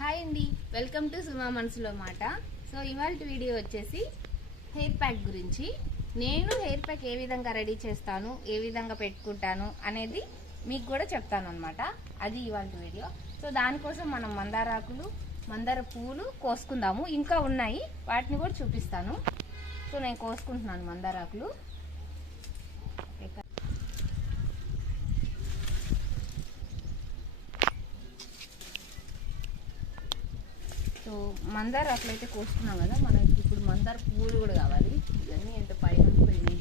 Hi అండి. Welcome to సుమా మనసులో మాట. సో ఇవాళ వీడియో వచ్చేసి హెయిర్ ప్యాక్ గురించి. నేను హెయిర్ ప్యాక్ ఏ విధంగా రెడీ చేస్తాను ఏ విధంగా పెట్టుకుంటాను అనేది మీకు కూడా చెప్తాను అనమాట అది ఇవాళ వీడియో. సో దానికోసం మనం మందారాకులు మందార పువ్వులు కోసుకుందాము. ఇంకా ఉన్నాయి. వాటిని కూడా చూపిస్తాను. సో నేను కోసుకుంటున్నాను మందారాకులు సో మందార అట్లయితే అయితే కోసుకున్నాం కదా మనకి ఇప్పుడు మందార పువ్వులు కూడా కావాలి. ఇవన్నీ ఎంత పైన పోయినాయి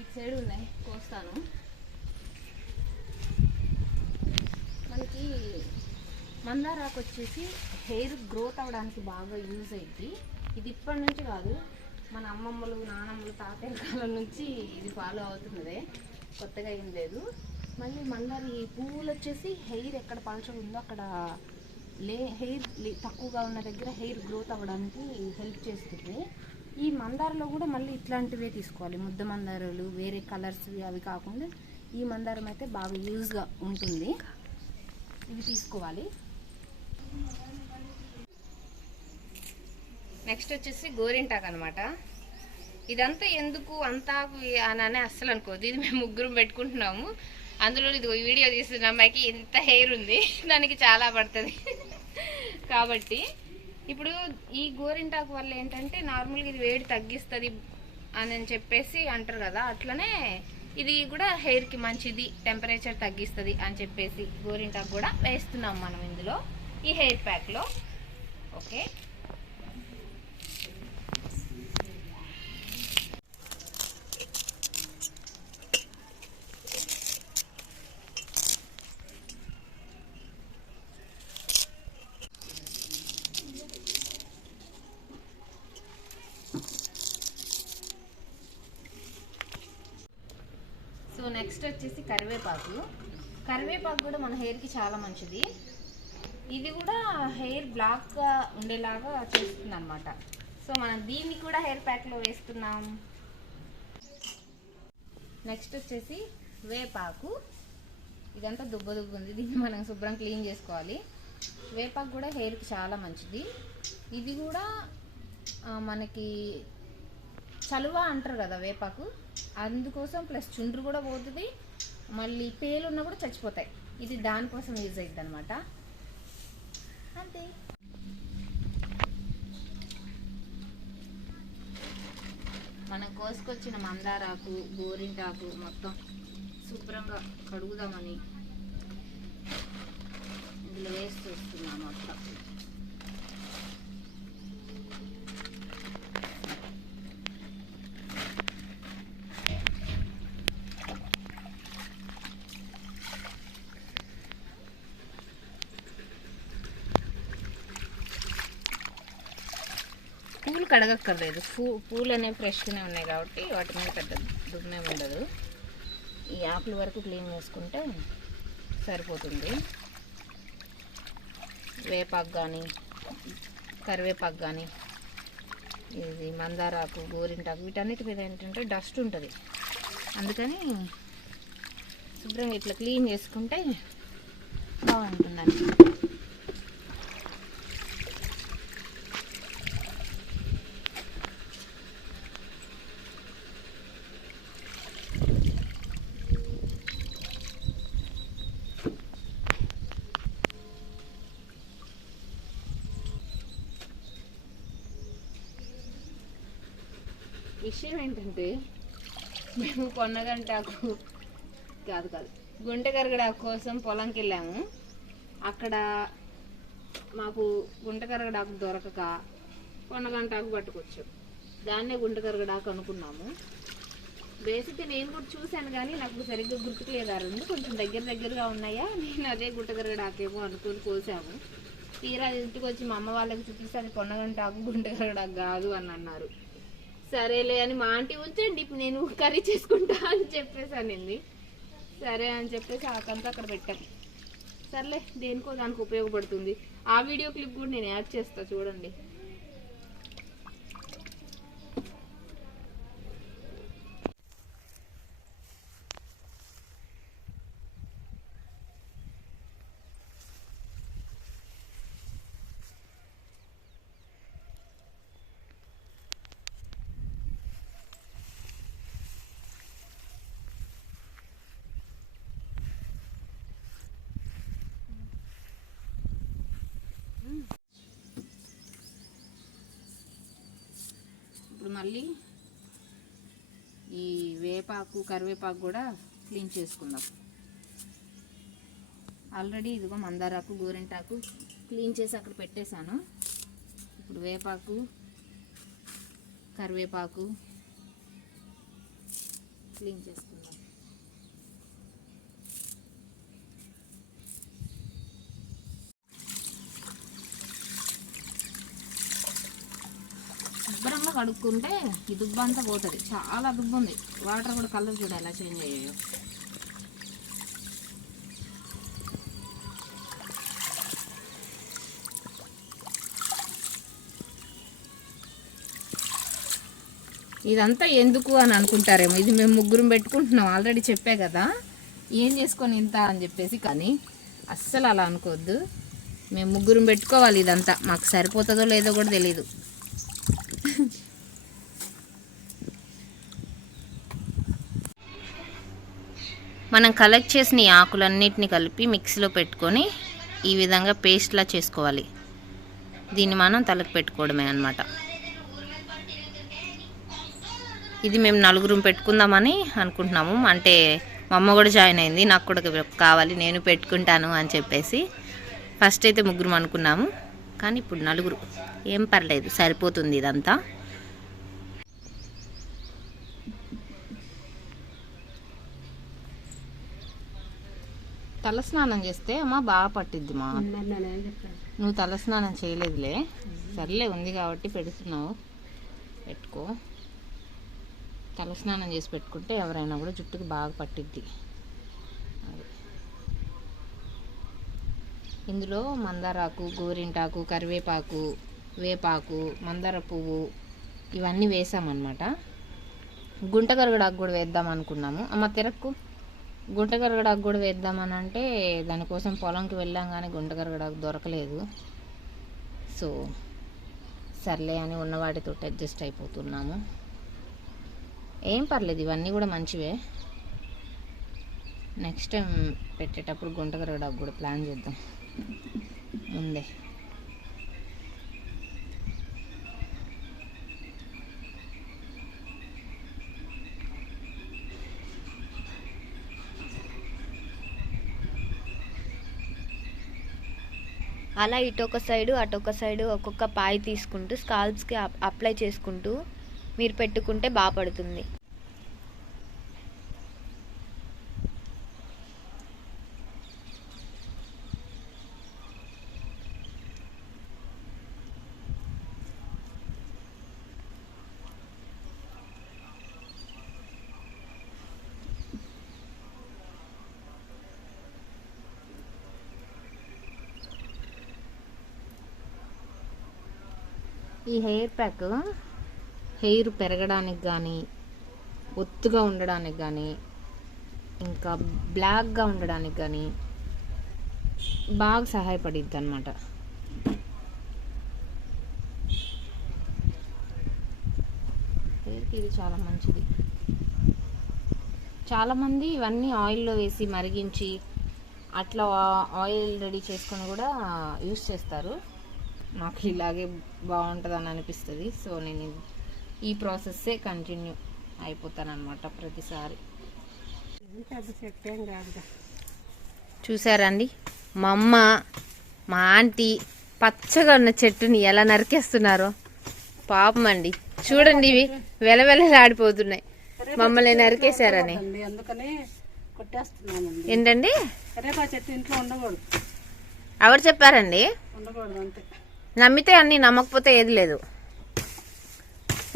ఇటు సైడ్ ఉన్నాయి కోస్తాను. మనకి మందారాకు వచ్చేసి హెయిర్ గ్రోత్ అవ్వడానికి బాగా యూజ్ అయింది ఇది ఇప్పటి నుంచి కాదు మన అమ్మమ్మలు నానమ్మలు తాతయ్య కాలం నుంచి ఇది ఫాలో అవుతున్నదే. కొత్తగా ఏం లేదు. మళ్ళీ మందార ఈ పువ్వులు వచ్చేసి హెయిర్ ఎక్కడ పలచగా ఉందో అక్కడ లే హెయిర్ తక్కువగా ఉన్న దగ్గర హెయిర్ గ్రోత్ అవ్వడానికి హెల్ప్ చేస్తుంది. ఈ మందారలో కూడా మళ్ళీ ఇట్లాంటివే తీసుకోవాలి. ముద్ద మందారాలు వేరే కలర్స్ అవి కాకుండా ఈ మందారం అయితే బాగా యూజ్గా ఉంటుంది. ఇవి తీసుకోవాలి. నెక్స్ట్ వచ్చేసి గోరింటాకు అనమాట ఇదంతా ఎందుకు అంతా అని అస్సలు అనుకోదు ఇది మేము ముగ్గురం పెట్టుకుంటున్నాము. అందులో ఇది వీడియో తీస్తున్న అమ్మాయికి ఇంత హెయిర్ ఉంది. దానికి చాలా పడుతుంది. కాబట్టి ఇప్పుడు ఈ గోరింటాకు వల్ల ఏంటంటే నార్మల్గా ఇది వేడి తగ్గిస్తుంది అని చెప్పేసి అంటారు కదా అట్లనే ఇది కూడా హెయిర్కి మంచిది టెంపరేచర్ తగ్గిస్తుంది అని చెప్పేసి గోరింటాకు కూడా వేస్తున్నాం మనం ఇందులో ఈ హెయిర్ ప్యాక్లో ఓకే సో నెక్స్ట్ వచ్చేసి కరివేపాకు. కరివేపాకు కూడా మన హెయిర్కి చాలా మంచిది. ఇది కూడా హెయిర్ బ్లాక్గా ఉండేలాగా చేస్తుంది అనమాట సో మనం దీన్ని కూడా హెయిర్ ప్యాక్లో వేస్తున్నాం. నెక్స్ట్ వచ్చేసి వేపాకు. ఇదంతా దుబ్బ దుబ్బ ఉంది దీన్ని మనం శుభ్రం క్లీన్ చేసుకోవాలి. వేపాకు కూడా హెయిర్కి చాలా మంచిది. ఇది కూడా మనకి చలువ అంటారు కదా వేపాకు అందుకోసం ప్లస్ చుండ్రు కూడా పోతుంది మళ్ళీ పేలు ఉన్నా కూడా చచ్చిపోతాయి. ఇది దానికోసం యూజ్ అవుతుంది అనమాట అంతే. మనం కోసుకొచ్చిన మందారాకు గోరింటాకు మొత్తం శుభ్రంగా కడుగుదామని ఇందులో వేసి చూస్తున్నాం మొత్తం పూలు కడగక్కర్లేదు. పూ పూలు అనేవి ఫ్రెష్గానే ఉన్నాయి కాబట్టి వాటి మీద పెద్ద దుమ్మే ఉండదు. ఈ ఆకుల వరకు క్లీన్ చేసుకుంటే సరిపోతుంది. వేపాకు కానీ కరివేపాకు కానీ ఇది మందారాకు గోరింటాకు వీటన్నిటి మీద ఏంటంటే డస్ట్ ఉంటుంది. అందుకని శుభ్రంగా ఇట్లా క్లీన్ చేసుకుంటే బాగుంటుందండి. విషయం ఏంటంటే మేము పొన్నగంటాకు కాదు కాదు గుంటకరగడ కోసం పొలంకి వెళ్ళాము అక్కడ మాకు గుంట దొరకక పొన్నగంటాకు పట్టుకొచ్చాం. దాన్నే గుంట అనుకున్నాము. బేసిక్గా నేను కూడా చూశాను కానీ నాకు సరిగ్గా గుర్తుకులేదు. ఆ రెండు కొంచెం దగ్గర దగ్గరగా ఉన్నాయా? నేను అదే గుంట కరగడాకేమో అనుకుని కోసాము. తీరా ఇంటికి వచ్చి మా అమ్మ వాళ్ళకి చూపిస్తే అది పొన్నగంటాకు గుంట కాదు అని అన్నారు. సరేలే అని మా ఆంటీ ఉంచండి ఇప్పుడు నేను కర్రీ చేసుకుంటా అని చెప్పేసి అనింది. సరే అని చెప్పేసి ఆకంతా అక్కడ పెట్టాం. సర్లే దేనికో దానికి ఉపయోగపడుతుంది. ఆ వీడియో క్లిప్ కూడా నేను యాడ్ చేస్తా చూడండి. మళ్ళీ ఈ వేపాకు కరివేపాకు కూడా క్లీన్ చేసుకుందాం. ఆల్రెడీ ఇదిగో మందారాకు గోరింటాకు క్లీన్ చేసి అక్కడ పెట్టేశాను. ఇప్పుడు వేపాకు కరివేపాకు క్లీన్ చేసుకుందాం శుభ్రంగా కడుక్కుంటే ఈ దుబ్బ అంతా పోతుంది. చాలా దుబ్బు ఉంది. వాటర్ కూడా కలర్ చూడ ఎలా చేంజ్ అయ్యాయో. ఇదంతా ఎందుకు అని అనుకుంటారేమో. ఇది మేము ముగ్గురం పెట్టుకుంటున్నాం. ఆల్రెడీ చెప్పే కదా. ఏం చేసుకొని ఇంత అని చెప్పేసి కానీ అస్సలు అలా అనుకోవద్దు. మేము ముగ్గురం పెట్టుకోవాలి ఇదంతా. మాకు సరిపోతుందో లేదో కూడా తెలియదు మనం కలెక్ట్ చేసిన ఈ ఆకులన్నిటిని కలిపి మిక్సీలో పెట్టుకొని ఈ విధంగా పేస్ట్లా చేసుకోవాలి. దీన్ని మనం తలకు పెట్టుకోవడమే అన్నమాట. ఇది మేము నలుగురం పెట్టుకుందామని అనుకుంటున్నాము. అంటే మా అమ్మ కూడా జాయిన్ అయింది నాకు కూడా కావాలి నేను పెట్టుకుంటాను అని చెప్పేసి. ఫస్ట్ అయితే ముగ్గురం అనుకున్నాము. కానీ ఇప్పుడు నలుగురు. ఏం పర్లేదు సరిపోతుంది ఇదంతా. తలస్నానం చేస్తే అమ్మ బాగా పట్టిద్ది మా నువ్వు తలస్నానం చేయలేదులే. సర్లే ఉంది కాబట్టి పెడుతున్నావు. పెట్టుకో. తలస్నానం చేసి పెట్టుకుంటే ఎవరైనా కూడా జుట్టుకి బాగా పట్టిద్ది. ఇందులో మందారాకు గోరింటాకు కరివేపాకు వేపాకు మందార పువ్వు ఇవన్నీ వేసామన్నమాట. గుంట కరగడాకు కూడా వేద్దాం అనుకున్నాము. అమ్మ తిరక్కు. గుంటగరగడాకు కూడా వేద్దామని అంటే దానికోసం పొలంకి వెళ్ళాం కానీ గుంటగరగడాకు దొరకలేదు. సో సర్లే అని ఉన్న వాటితో అడ్జస్ట్ అయిపోతున్నాము. ఏం పర్లేదు ఇవన్నీ కూడా మంచివే. నెక్స్ట్ టైం పెట్టేటప్పుడు గుంటగరగడాకు కూడా ప్లాన్ చేద్దాం. ముందే అలా ఇటొక సైడు అటొక సైడు ఒక్కొక్క పాయి తీసుకుంటూ స్కాల్ప్స్కి అప్లై చేసుకుంటూ మీరు పెట్టుకుంటే బాగా పడుతుంది ఈ హెయిర్ ప్యాక్ హెయిర్ పెరగడానికి కానీ ఒత్తుగా ఉండడానికి కానీ ఇంకా బ్లాక్గా ఉండడానికి కానీ బాగా సహాయపడిద్ది అనమాట హెయిర్కి ఇది చాలా మంచిది. చాలామంది ఇవన్నీ ఆయిల్లో వేసి మరిగించి అట్లా ఆయిల్ రెడీ చేసుకొని కూడా యూస్ చేస్తారు. నాకు ఇలాగే బాగుంటుంది అని అనిపిస్తుంది. సో నేను ఈ ప్రాసెస్సే కంటిన్యూ అయిపోతానమాట ప్రతిసారి. చూసారండి మా అమ్మ మా ఆంటీ పచ్చగా ఉన్న చెట్టుని ఎలా నరికేస్తున్నారో. పాపం అండి. చూడండి ఇవి వెలవెలలాడిపోతున్నాయి మమ్మల్ని నరికేశారని. ఏంటండి? కరేపా చెట్టు ఇంట్లో ఉండకూడదు. ఎవరు చెప్పారండి? ఉండకూడదు అంతే. నమ్మితే అన్ని నమ్మకపోతే ఏది లేదు.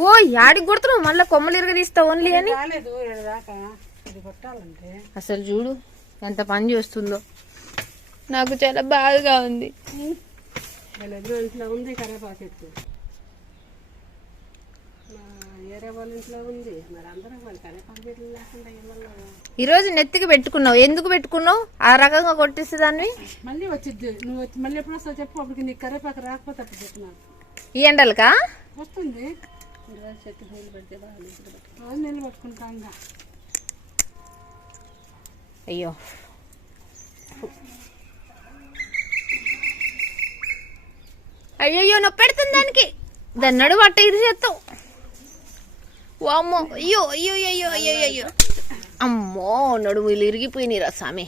ఓ యాడికి కొడుతున్నావు? మళ్ళీ కొమ్మలు ఇరగ తీస్తావు ఓన్లీ అని? రాలేదు ఏడు దాకా. ఇది కొట్టాలంటే. అసలు చూడు ఎంత పని చేస్తుందో. నాకు చాలా బాధగా ఉంది. ఉంది వాళ్ళ ఇంట్లో ఉంది. మరి అందరూ వాళ్ళు కరేపా చెట్లు లేకుండా ఇళ్ళల్లో ఈరోజు నెత్తికి పెట్టుకున్నావు. ఎందుకు పెట్టుకున్నావు? ఆ రకంగా కొట్టేస్తే దాన్ని? మళ్ళీ వచ్చిద్ది. నువ్వు మళ్ళీ ఎప్పుడు వస్తావు చెప్పు. అప్పటికి నీకు కరేపాకు రాకపోతే అప్పుడు ఈ ఎండలకా? వస్తుంది. చెట్టు నీళ్ళు పెడితే బాగా నీళ్ళు పెట్టి రోజు నీళ్ళు పట్టుకుంటా ఇంకా. అయ్యో. అయ్యయ్యో నొప్పి పెడుతుంది దానికి. దాన్ని నడువు అట్ట ఇది చేస్తావు వామ్మో అయ్యో అయ్యో అయ్యో అయ్యో అయ్యో. అమ్మో నడుములు ఇరిగిపోయినాయి స్వామి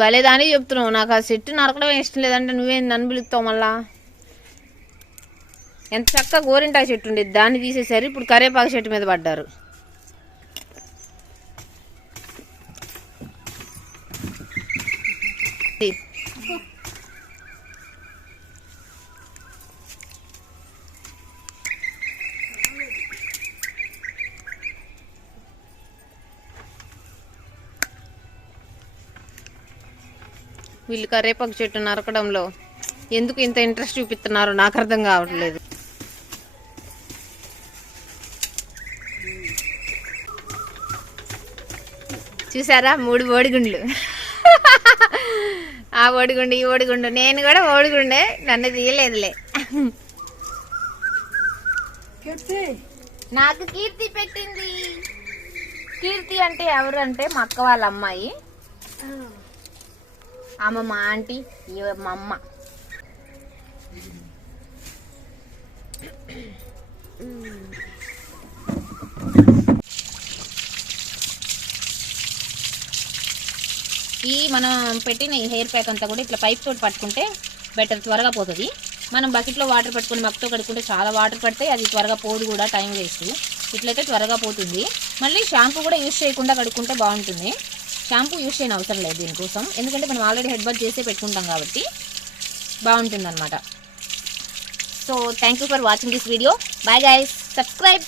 భలేదాని చెప్తున్నావు. నాకు ఆ చెట్టు నరకడం ఇష్టం లేదంటే నువ్వేం నన్ను పిలుస్తావు మళ్ళా? ఎంత చక్కగా గోరింటా చెట్టు ఉండేది. దాన్ని తీసేసారు. ఇప్పుడు కరేపాకు చెట్టు మీద పడ్డారు. వీళ్ళు కరేపాకు చెట్టు నరకడంలో ఎందుకు ఇంత ఇంట్రెస్ట్ చూపిస్తున్నారో నాకు అర్థం కావట్లేదు. చూసారా? మూడు ఓడిగుండ్లు. ఆ ఓడిగుండు ఈ ఓడిగుండు. నేను కూడా ఓడిగుండే నన్ను తీయలేదులే. కీర్తి! నాకు కీర్తి పెట్టింది. కీర్తి అంటే ఎవరు అంటే మా అక్క వాళ్ళ అమ్మాయి. ఆమె మా ఆంటీ ఇవ మా అమ్మ. ఈ మనం పెట్టిన ఈ హెయిర్ ప్యాక్ అంతా కూడా ఇట్లా పైప్ తోటి పట్టుకుంటే బెటర్ త్వరగా పోతుంది. మనం బకెట్లో వాటర్ పట్టుకుని మక్కుతో కడుక్కుంటే చాలా వాటర్ పడితే అది త్వరగా పోదు కూడా టైం వేస్ట్. ఇట్లయితే త్వరగా పోతుంది. మళ్ళీ షాంపూ కూడా యూజ్ చేయకుండా కడుక్కుంటే బాగుంటుంది. షాంపూ యూస్ చేయని అవసరం లేదు దీనికోసం. ఎందుకంటే మనం ఆల్రెడీ హెడ్ బాత్ చేసే పెట్టుకుంటాం కాబట్టి బాగుంటుంది అనమాట so thank you for watching this video bye guys subscribe